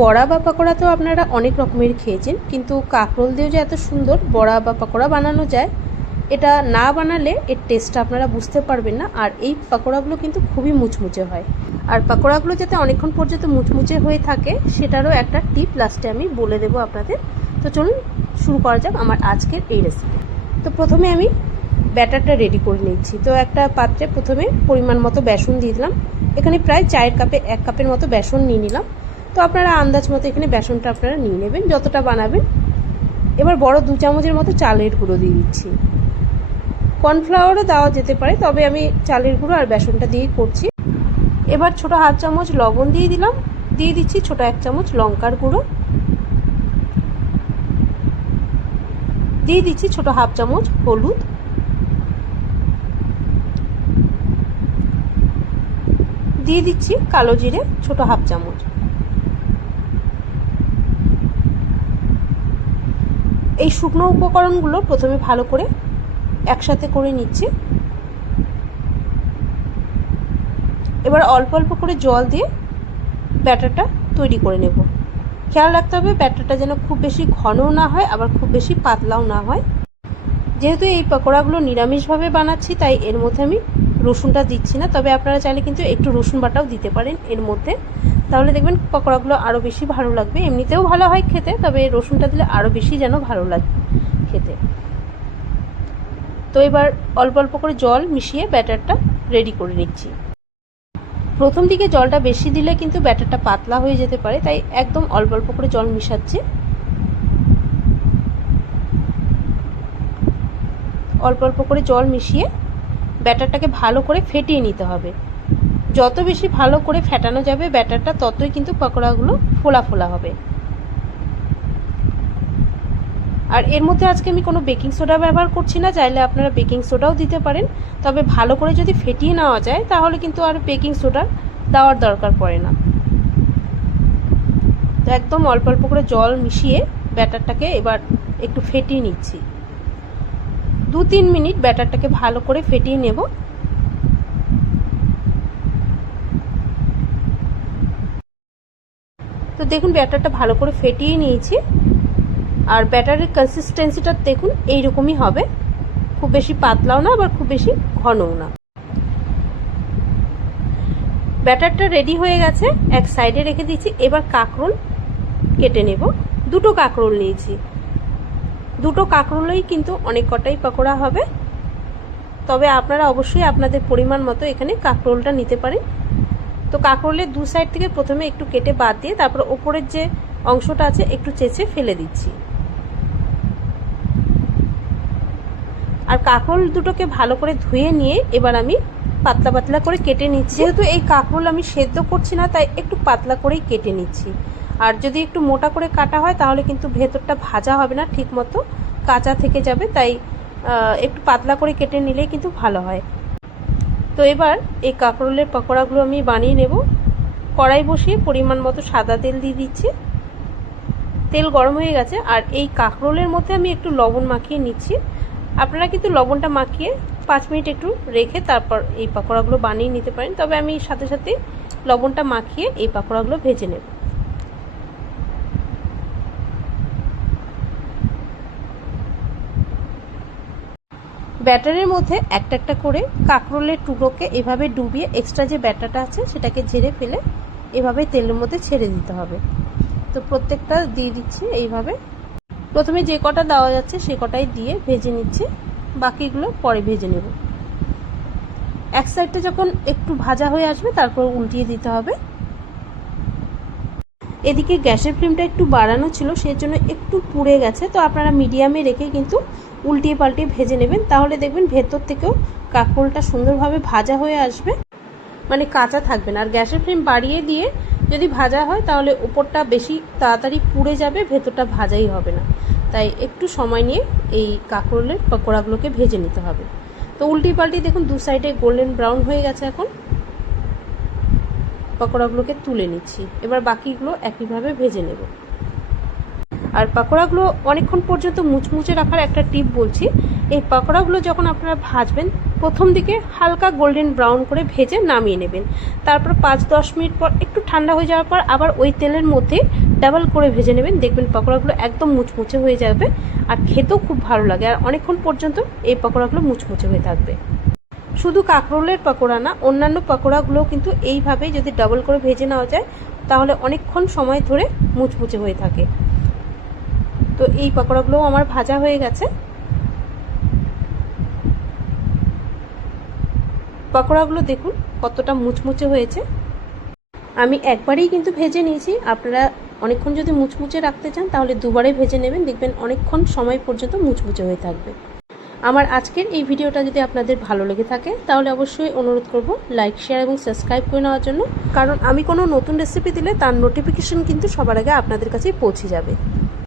বড়া বা পাকোড়া তো আপনারা অনেক রকমের খেয়েছেন, কিন্তু কাঁকরোল দিয়েও যে এত সুন্দর বড়া বা পাকোড়া বানানো যায়, এটা না বানালে এর টেস্টটা আপনারা বুঝতে পারবেন না। আর এই পাকোড়াগুলো কিন্তু খুবই মুচমুচে হয়। আর পাকোড়াগুলো যাতে অনেকক্ষণ পর্যন্ত মুচমুচে হয়ে থাকে সেটারও একটা টিপ লাস্টে আমি বলে দেবো আপনাদের। তো চলুন শুরু করা যাক আমার আজকের এই রেসিপি। তো প্রথমে আমি ব্যাটারটা রেডি করে নিচ্ছি। তো একটা পাত্রে প্রথমে পরিমাণ মতো বেসন দিয়ে দিলাম। এখানে প্রায় 1 কাপের মতো বেসন নিয়ে নিলাম। তো আপনারা আন্দাজ মতো এখানে বেসনটা আপনারা নিয়ে নেবেন যতটা বানাবেন। এবার বড় 2 চামচের মতো চালের গুঁড়ো দিয়ে দিচ্ছি। কর্নফ্লাওয়ারও দেওয়া যেতে পারে, তবে আমি চালের গুঁড়ো আর বেসনটা দিয়েই করছি। এবার ছোট 1/2 চামচ লবণ দিয়ে দিলাম। দিয়ে দিচ্ছি ছোট 1 চামচ লঙ্কার গুঁড়ো। দিয়ে দিচ্ছি ছোট 1/2 চামচ হলুদ। দিয়ে দিচ্ছি কালো জিরে ছোট 1/2 চামচ। এই শুকনো উপকরণগুলো প্রথমে ভালো করে একসাথে করে নিচ্ছি। এবার অল্প অল্প করে জল দিয়ে ব্যাটারটা তৈরি করে নেব। খেয়াল রাখতে হবে ব্যাটারটা যেন খুব বেশি ঘনও না হয়, আবার খুব বেশি পাতলাও না হয়। যেহেতু এই পকোড়াগুলো নিরামিষভাবে বানাচ্ছি, তাই এর মধ্যে আমি রসুনটা দিচ্ছি না, তবে আপনারা চাইলে কিন্তু একটু রসুন বাটাও দিতে পারেন এর মধ্যে। তাহলে দেখবেন পকোড়াগুলো আরও বেশি ভালো লাগবে। এমনিতেও ভালো হয় খেতে, তবে রসুনটা দিলে আরও বেশি যেন ভালো লাগে খেতে। তো এবার অল্প অল্প করে জল মিশিয়ে ব্যাটারটা রেডি করে নিচ্ছি। প্রথম দিকে জলটা বেশি দিলে কিন্তু ব্যাটারটা পাতলা হয়ে যেতে পারে, তাই একদম অল্প অল্প করে জল মিশাচ্ছি। অল্প অল্প করে জল মিশিয়ে ব্যাটারটাকে ভালো করে ফেটিয়ে নিতে হবে। যত বেশি ভালো করে ফেটানো যাবে ব্যাটারটা, ততই কিন্তু পকোড়াগুলো ফোলা ফোলা হবে। আর এর মধ্যে আজকে আমি কোনো বেকিং সোডা ব্যবহার করছি না, চাইলে আপনারা বেকিং সোডাও দিতে পারেন। তবে ভালো করে যদি ফেটিয়ে নেওয়া যায় তাহলে কিন্তু আর বেকিং সোডা দেওয়ার দরকার পড়ে না। তো একদম অল্প অল্প করে জল মিশিয়ে ব্যাটারটাকে এবার একটু ফেটিয়ে নিচ্ছি। 2-3 মিনিট ব্যাটারটাকে ভালো করে ফেটিয়ে নেব। তো দেখুন ব্যাটারটা ভালো করে ফেটিয়ে নিয়েছি। আর ব্যাটারের কনসিস্টেন্সিটা দেখুন এইরকমই হবে, খুব বেশি পাতলাও না, আবার খুব বেশি ঘনও না। ব্যাটারটা রেডি হয়ে গেছে, এক সাইডে রেখে দিচ্ছি। এবার কাঁকরোল কেটে নেব। 2টো কাঁকরোল নিয়েছি। 2টো কাঁকরোলেই কিন্তু অনেক কটাই পকোড়া হবে, তবে আপনারা অবশ্যই আপনাদের পরিমাণ মতো এখানে কাঁকরোলটা নিতে পারেন। তো কাঁকরোলের 2 সাইড থেকে প্রথমে একটু কেটে বাদ দিয়ে তারপর ওপরের যে অংশটা আছে একটু চেঁচে ফেলে দিচ্ছি। আর কাঁকরোল দুটোকে ভালো করে ধুয়ে নিয়ে এবার আমি পাতলা পাতলা করে কেটে নিচ্ছি। যেহেতু এই কাঁকরোল আমি সেদ্ধ করছি না, তাই একটু পাতলা করেই কেটে নিচ্ছি। আর যদি একটু মোটা করে কাটা হয় তাহলে কিন্তু ভেতরটা ভাজা হবে না ঠিক মতো, কাঁচা থেকে যাবে। তাই একটু পাতলা করে কেটে নিলেই কিন্তু ভালো হয়। তো এবার এই কাঁকরোলের পকোড়াগুলো আমি বানিয়ে নেব। কড়াই বসিয়ে পরিমাণ মতো সাদা তেল দিয়ে দিচ্ছি। তেল গরম হয়ে গেছে, আর এই কাঁকরোলের মধ্যে আমি একটু লবণ মাখিয়ে নিচ্ছি। আপনারা কিন্তু লবণটা মাখিয়ে 5 মিনিট একটু রেখে তারপর এই পকোড়াগুলো বানিয়ে নিতে পারেন, তবে আমি সাথে সাথে লবণটা মাখিয়ে এই পকোড়াগুলো ভেজে নেব। ব্যাটারের মধ্যে একটা একটা করে কাঁকরোলের টুকরোকে এভাবে ডুবিয়ে এক্সট্রা যে ব্যাটারটা আছে সেটাকে ঝেড়ে ফেলে এভাবে তেলের মধ্যে ছেড়ে দিতে হবে। তো প্রত্যেকটা দিয়ে দিচ্ছি এইভাবে। প্রথমে যে কটা দেওয়া যাচ্ছে সে কটাই দিয়ে ভেজে নিচ্ছি, বাকিগুলো পরে ভেজে নেব। এক সাইডটা যখন একটু ভাজা হয়ে আসবে তারপর উল্টিয়ে দিতে হবে। এদিকে গ্যাসের ফ্লেমটা একটু বাড়ানো ছিল, সেই জন্য একটু পুড়ে গেছে। তো আপনারা মিডিয়ামে রেখে কিন্তু উল্টিয়ে পাল্টিয়ে ভেজে নেবেন, তাহলে দেখবেন ভেতর থেকেও কাঁকরোলটা সুন্দরভাবে ভাজা হয়ে আসবে, মানে কাঁচা থাকবে না। আর গ্যাসের ফ্লেম বাড়িয়ে দিয়ে যদি ভাজা হয় তাহলে উপরটা বেশি তাড়াতাড়ি পুড়ে যাবে, ভেতরটা ভাজাই হবে না। তাই একটু সময় নিয়ে এই কাঁকরোলের পকোড়াগুলোকে ভেজে নিতে হবে। তো উল্টিয়ে পাল্টিয়ে দেখুন 2 সাইডে গোল্ডেন ব্রাউন হয়ে গেছে। এখন পকোড়াগুলোকে তুলে নিচ্ছি। এবার বাকিগুলো একইভাবে ভেজে নেব। আর পকোড়াগুলো অনেকক্ষণ পর্যন্ত মুচমুচে রাখার একটা টিপ বলছি। এই পকোড়াগুলো যখন আপনারা ভাজবেন প্রথম দিকে হালকা গোল্ডেন ব্রাউন করে ভেজে নামিয়ে নেবেন। তারপর 5-10 মিনিট পর একটু ঠান্ডা হয়ে যাওয়ার পর আবার ওই তেলের মধ্যে ডাবল করে ভেজে নেবেন, দেখবেন পকোড়াগুলো একদম মুচমুচে হয়ে যাবে আর খেতেও খুব ভালো লাগে আর অনেকক্ষণ পর্যন্ত এই পকোড়াগুলো মুচমুচে হয়ে থাকবে। শুধু কাঁকরোলের পকোড়া না, অন্যান্য পকোড়াগুলোও কিন্তু এইভাবেই যদি ডাবল করে ভেজে নেওয়া যায় তাহলে অনেকক্ষণ সময় ধরে মুচমুচে হয়ে থাকে। তো এই পকোড়াগুলোও আমার ভাজা হয়ে গেছে। পকোড়াগুলো দেখুন কতটা মুচমুচে হয়েছে। আমি একবারেই কিন্তু ভেজে নিয়েছি, আপনারা অনেকক্ষণ যদি মুচমুচে রাখতে চান তাহলে দুবারে ভেজে নেবেন, দেখবেন অনেকক্ষণ সময় পর্যন্ত মুচমুচে হয়ে থাকবে। আমার আজকের এই ভিডিওটা যদি আপনাদের ভালো লেগে থাকে তাহলে অবশ্যই অনুরোধ করব লাইক, শেয়ার এবং সাবস্ক্রাইব করে নেওয়ার জন্য, কারণ আমি কোনো নতুন রেসিপি দিলে তার নোটিফিকেশন কিন্তু সবার আগে আপনাদের কাছেই পৌঁছে যাবে।